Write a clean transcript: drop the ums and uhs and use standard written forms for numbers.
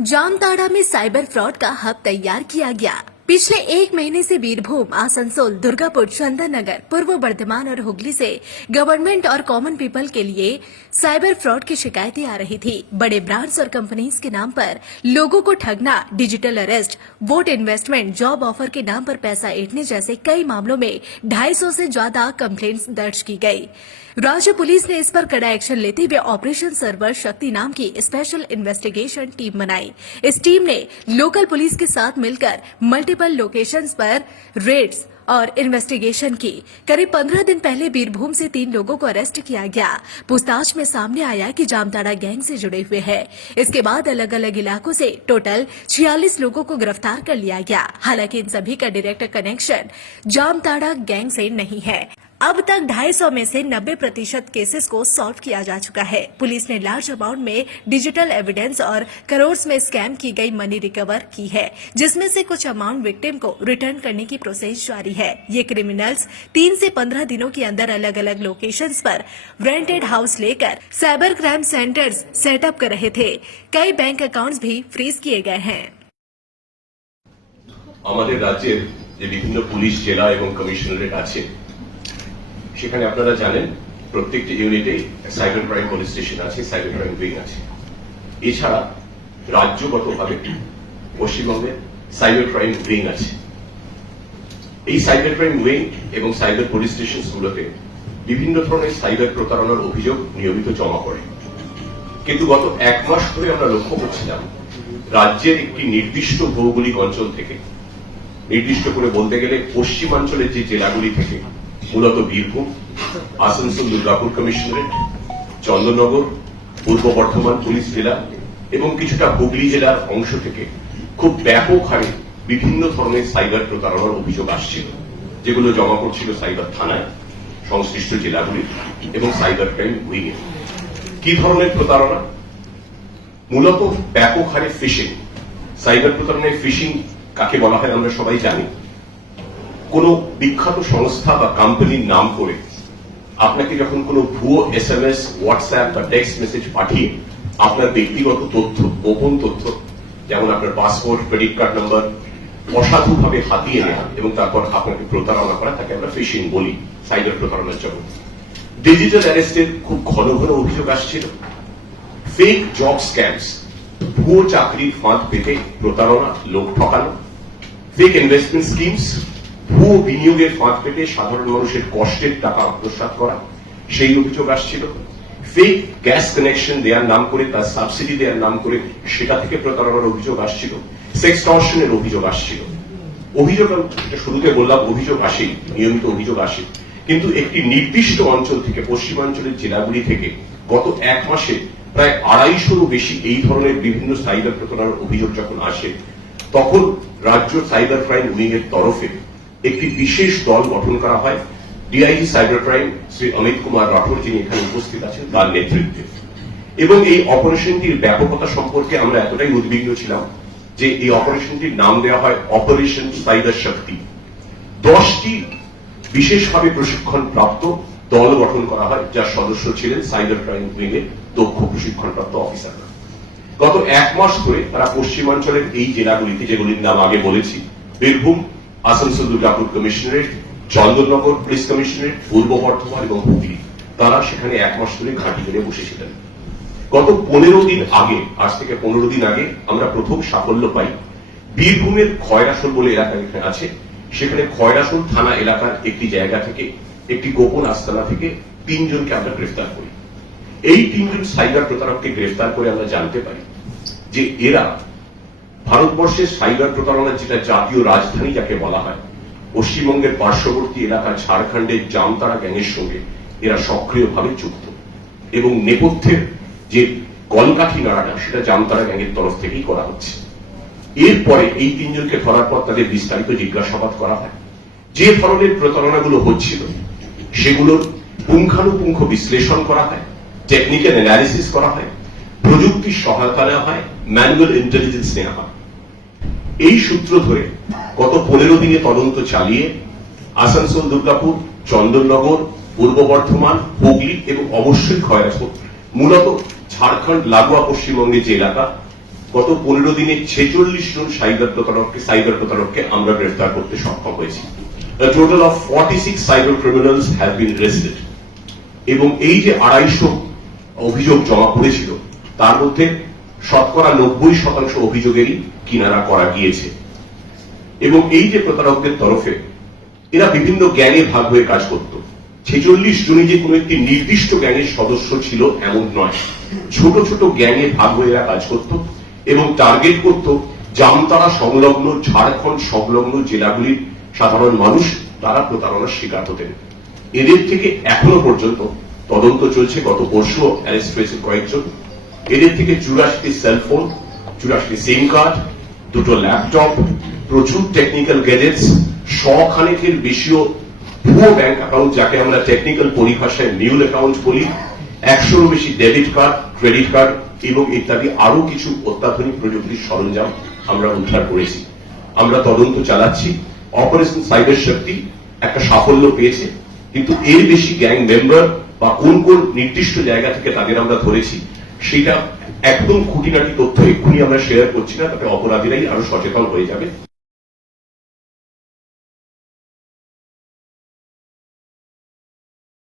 जामताड़ा में cyber fraud का hub तैयार किया गया। पिछले एक महीने से बीरभूम, आसनसोल, दुर्गापुर, चंदन नगर, पूर्व बर्धमान और हुगली से गवर्नमेंट और कॉमन पीपल के लिए साइबर फ्रॉड की शिकायतें आ रही थी। बड़े ब्रांड्स और कंपनीज के नाम पर लोगों को ठगना, digital arrest, vote investment, job offer के नाम पर पैसा ऐंठने जैसे कई मामलों में 250 से ज्यादा कंप्लेंट्स दर्ज की गई। राज्य पुलिस ने इस पर कड़ा एक्शन लेते हुए ऑपरेशन सर्वर शक्ति नाम की स्पेशल इन्वेस्टिगेशन टीम बनाई। इस टीम ने लोकल पुलिस के साथ मिलकर मल्टीपल लोकेशंस पर रेड्स और इन्वेस्टिगेशन की। करीब 15 दिन पहले बीरभूम से 3 लोगों को अरेस्ट किया गया। पूछताछ में सामने आया कि जामताड़ा गैंग से जुड़े हुए हैं। इसके बाद अलग अलग इलाकों से टोटल 46 लोगों को गिरफ्तार कर लिया गया। हालांकि इन सभी का डायरेक्ट कनेक्शन जामताड़ा गैंग से नहीं है। अब तक 250 में से 90% केसेस को सॉल्व किया जा चुका है। पुलिस ने लार्ज अमाउंट में डिजिटल एविडेंस और करोड़ में स्कैम की गई मनी रिकवर की है, जिसमें से कुछ अमाउंट विक्टिम को रिटर्न करने की प्रोसेस जारी है। ये क्रिमिनल्स 3 से 15 दिनों के अंदर अलग अलग लोकेशंस पर रेंटेड हाउस लेकर साइबर क्राइम सेंटर्स सेटअप कर रहे थे। कई बैंक अकाउंट्स भी फ्रीज किए गए हैं। আমাদের রাজ্যের যে বিভিন্ন পুলিশ জেলা এবং কমিশনারেট আছে সেখানে আপনারা জানেন প্রত্যেকটি ইউনিটে সাইবার ক্রাইম পুলিশ স্টেশন আছে, সাইবার ক্রাইম উইং আছে। এছাড়া রাজ্যগতভাবে পশ্চিমবঙ্গের সাইবার ক্রাইম উইং আছে। এই সাইবার ক্রাইম উইং এবং সাইবার পুলিশ স্টেশনগুলোতে বিভিন্ন ধরনের সাইবার প্রতারণার অভিযোগ নিয়মিত জমা পড়ে। কিন্তু গত 1 মাস ধরে আমরা লক্ষ্য করছিলাম রাজ্যের একটি নির্দিষ্ট ভৌগোলিক অঞ্চল থেকে, নির্দিষ্ট করে বলতে গেলে পশ্চিমাঞ্চলের যে জেলাগুলি থেকে, মূলত বীরভূম, আসানসোল, দুর্গাপুর কমিশনারেট, চন্দননগর, পূর্ব বর্ধমান পুলিশ জেলা এবং কিছুটা হুগলি জেলার অংশ থেকে খুব ব্যাপক হারে বিভিন্ন ধরনের সাইবার প্রতারণার অভিযোগ আসছিল, যেগুলো জমা পড়ছিল সাইবার থানায়, সংশ্লিষ্ট জেলাগুলি এবং সাইবার ক্রাইম উইংয়ে। কি ধরনের প্রতারণা? মূলত ব্যাপক হারে ফিশিং। সাইবার প্রতারণায় ফিশিং কাকে বলা হয় আমরা সবাই জানি। কোন বিখ্যাত সংস্থা বা কোম্পানির নাম করে আপনাকে যখন কোনো ভুয়ো SMS, হোয়াটসঅ্যাপ বা টেক্সট মেসেজ পাঠিয়ে আপনার ব্যক্তিগত তথ্য, গোপন তথ্য, যেমন আপনার পাসপোর্ট, ক্রেডিট কার্ড নাম্বার অসাধুভাবে হাতিয়ে নেওয়া এবং তারপর আপনাকে প্রতারণা করা, তাকে আমরা ফিশিং বলি সাইবার প্রতারণার জন্য। ডিজিটাল অ্যারেস্টের খুব ঘন ঘন অভিযোগ আসছিল। ফেক জব স্ক্যামস, ভুয়ো চাকরির ফাঁদ পেতে প্রতারণা, লোক ঠকানো। ফেক ইনভেস্টমেন্ট স্কিমস, ভুয়ো বিনিয়োগের ফাঁদ পেতে সাধারণ মানুষের কষ্টের টাকা আত্মসাৎ করা, সেই অভিযোগ আসছিল। ফেক গ্যাস কানেকশন দেওয়ার নাম করে, তার সাবসিডি দেওয়ার নাম করে সেটা থেকে প্রতারণার অভিযোগ আসছিল। সেক্সটর্শনের অভিযোগ আসছিল। অভিযোগ, শুরুতে বললাম অভিযোগ আসে, নিয়মিত অভিযোগ আসে, কিন্তু একটি নির্দিষ্ট অঞ্চল থেকে, পশ্চিমাঞ্চলের জেলাগুলি থেকে গত 1 মাসে প্রায় 250-রও বেশি এই ধরনের বিভিন্ন সাইবার প্রতারণার অভিযোগ যখন আসে, তখন রাজ্য সাইবার ক্রাইম উইং এর তরফে একটি বিশেষ দল গঠন করা হয়। DIG cyber crime Shri Amit Kumar Rathore, যিনি এখানে উপস্থিত আছেন, তার নেতৃত্বে। এবং এই অপারেশনটির ব্যাপকতা সম্পর্কে আমরা এতটাই উদ্বিগ্ন ছিলাম যে এই অপারেশনটির নাম দেওয়া হয় অপারেশন সাইবার শক্তি। 10টি বিশেষভাবে প্রশিক্ষণ প্রাপ্ত দল গঠন করা হয়, যার সদস্য ছিলেন সাইবার ক্রাইম উইং এর দক্ষ প্রশিক্ষণপ্রাপ্ত অফিসাররা। গত 1 মাস ধরে তারা পশ্চিমাঞ্চলের এই জেলাগুলিতে, যেগুলির নাম আগে বলেছি, Birbhum, Asansol, Durgapur commissionerate, Chandannagar police commissionerate, পূর্ব বর্ধমান এবং হুগলি, তারা সেখানে 1 মাস ধরে ঘাঁটি করে বসেছিলেন। গত 15 দিন আগে, আজ থেকে 15 দিন আগে আমরা প্রথম সাফল্য পাই। বীরভূমের খয়রাসোল বলে এলাকা এখানে আছে, সেখানে খয়রাসোল থানা এলাকার একটি জায়গা থেকে, একটি গোপন আস্তানা থেকে 3 জনকে আমরা গ্রেফতার করি। এই 3 জন সাইবার প্রতারককে গ্রেফতার করে আমরা জানতে পারি যে এরা ভারতবর্ষের সাইবার প্রতারণার যেটা জাতীয় রাজধানী যাকে বলা হয়, পশ্চিমবঙ্গের পার্শ্ববর্তী এলাকা ঝাড়খণ্ডের জামতাড়া গ্যাংয়ের সঙ্গে এরা সক্রিয়ভাবে যুক্ত এবং নেপথ্যের যে কলকাঠি নাড়াটা সেটা জামতাড়া গ্যাংয়ের তরফ থেকেই করা হচ্ছে। এরপরে এই 3 জনকে ধরার পর তাদের বিস্তারিত জিজ্ঞাসাবাদ করা হয়। যে ধরনের প্রতারণাগুলো হচ্ছিল সেগুলোর পুঙ্খানুপুঙ্খ বিশ্লেষণ করা হয়, টেকনিক্যাল অ্যানালিসিস করা হয়, প্রযুক্তির সহায়তা নেওয়া হয়, ম্যানুয়াল ইন্টেলিজেন্স নেওয়া হয়। এই সূত্র ধরে গত 15 দিনে তদন্ত চালিয়ে আসানসোল, দুর্গাপুর, চন্দননগর, পূর্ব বর্ধমান, হুগলি এবং অবশ্যই খয়রাসোল, মূলত ঝাড়খণ্ড লাগোয়া পশ্চিমবঙ্গের যে এলাকা, গত 15 দিনে 46 জন সাইবার প্রতারককে আমরা গ্রেফতার করতে সক্ষম হয়েছি। A total of 46 cyber criminals have been arrested. এবং এই যে 250 অভিযোগ জমা পড়েছিল তার মধ্যে শতকরা 90% অভিযোগেরই কিনারা করা গিয়েছে। এবং এই যে প্রতারকদের তরফে এরা বিভিন্ন গ্যাংয়ে ভাগ হয়ে কাজ করত। 46 জনই যে কোনো একটি নির্দিষ্ট গ্যাংয়ের সদস্য ছিল এমন নয়, ছোট ছোট গ্যাংয়ে ভাগ হয়ে এরা কাজ করত এবং টার্গেট করত জামতারা সংলগ্ন, ঝাড়খণ্ড সংলগ্ন জেলাগুলির সাধারণ মানুষ, তারা প্রতারণার শিকার হতেন। এদের থেকে এখনো পর্যন্ত তদন্ত চলছে। গত পরশু অ্যারেস্ট হয়েছে কয়েকজন। এদের থেকে 84টি সেলফোন, 84টি সিম কার্ড, 2টো ল্যাপটপ, প্রচুর টেকনিক্যাল গ্যাজেটস, 100 খানেকের বেশিও ভুয়ো ব্যাংক অ্যাকাউন্ট, যাকে আমরা টেকনিক্যাল পরিভাষায় মিউল অ্যাকাউন্ট বলি, 100-এরও বেশি ডেবিট কার্ড, ক্রেডিট কার্ড এবং ইত্যাদি আরো কিছু অত্যাধুনিক প্রযুক্তির সরঞ্জাম আমরা উদ্ধার করেছি। আমরা তদন্ত চালাচ্ছি। অপারেশন সাইবার শক্তি একটা সাফল্য পেয়েছে, কিন্তু এর বেশি গ্যাং মেম্বার বা কোন কোন নির্দিষ্ট জায়গা থেকে তাদের আমরা ধরেছি সেটা একদম খুঁটিনাটি তথ্য এক্ষুনি আমরা শেয়ার করছি না, তবে অপরাধীরাই আরো সচেতন হয়ে যাবে।